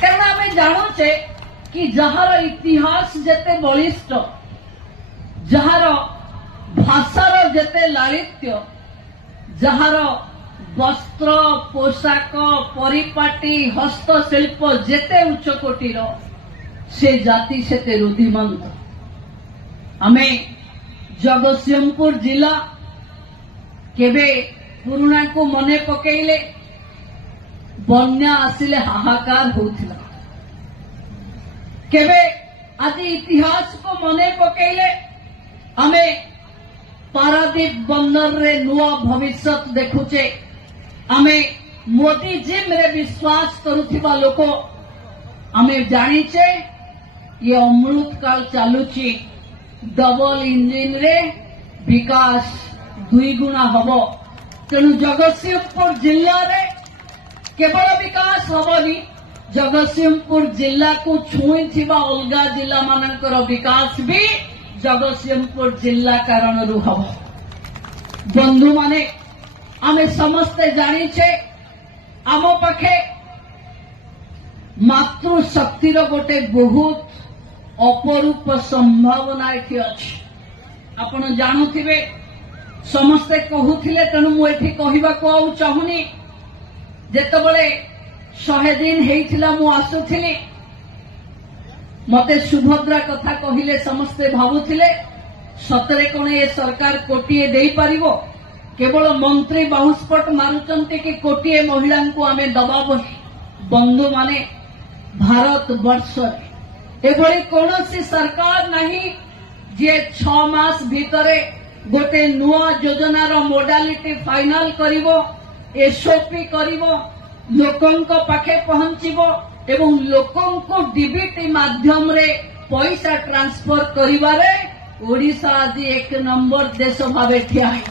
कारण आम जानुचे कि जार इतिहास जेते बलिष्ठ, जार भाषार जेते लालित्य, जार वस्त्र पोशाक परिपाटी हस्तशिल्प जेते उच्च कोटीर से जाति सेते रुधिमंत। आमे जगतसिंहपुर जिला केबे पुराणा को मने पकेइले बन्या आसिले हाहाकार होउथिला, केबे आदि इतिहास को मने पकेइले आमे पारादीप बंदर रे नुआ भविष्य देखुचे, आमे मोदी जिम रे विश्वास करुथिबा लोको आमे जानिचे ये अमृत काल चालुची, डबल इंजिन रे विकास दुई गुणा हबो। तेणु जगतसिंहपुर जिल्ला रे केवल विकास हबनी, जगतसिंहपुर जिला को छुई थिबा अलगा जिला मानकर विकास भी जगतसिंहपुर जिला कारण हब। बंधु माने आमे समस्ते जानिचे आम पाखे मातृशक्तिर गोटे बहुत अपरूप संभावना एठी अछि। आपण जानुथिबे समस्ते कहूथिले, तेणु मु एठी कहिबाको आउ चाहुनी। जेतबेले 100 दिन हेइथिला मु आसुथिली, मते सुभद्रा कथा कहिले समस्ते भाबुथिले सतरे कोन ए सरकार कोटिए देई परिबो, केवल मंत्री बाहुस्पट मारुचंती कि कोटिए महिला को आमे दबाबो। बंधु माने भारत वर्ष एभली कौनसी सरकार नहीं जे 6 मास भितरे गोटे नुआ योजनार मोडालिटी फाइनल करिवो, एसओपी करिवो, लोकंक पाखे पहुंचीबो एवं लोकंको डीबीटी माध्यम रे पैसा ट्रांसफर करिवारे ओडिशा आज 1 नंबर देश भावे ठिया है।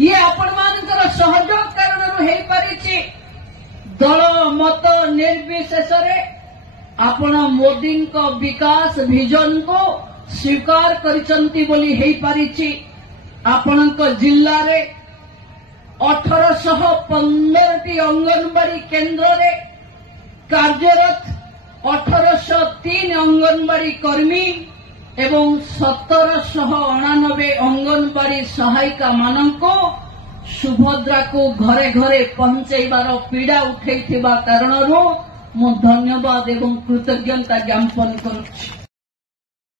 ये आपण मानकर सहयोग कारण हेई परिछि। दल मत निर्विशेष रे आपण मोदी को विकास विजन को स्वीकार करिसंती बोली हेई परिछि। आपणक जिल्ला रे 1815 अंगनवाड़ी केन्द्र रे कार्यरत 1803 अंगनवाड़ी कर्मी एवं 1799 अंगनवाड़ी सहायिका मानको सुभद्रा को घरे घरे पहुंचाइबार पीड़ा उठैथिबा कारणरो मु धन्यवाद एवं कृतज्ञता ज्ञापन करुछि।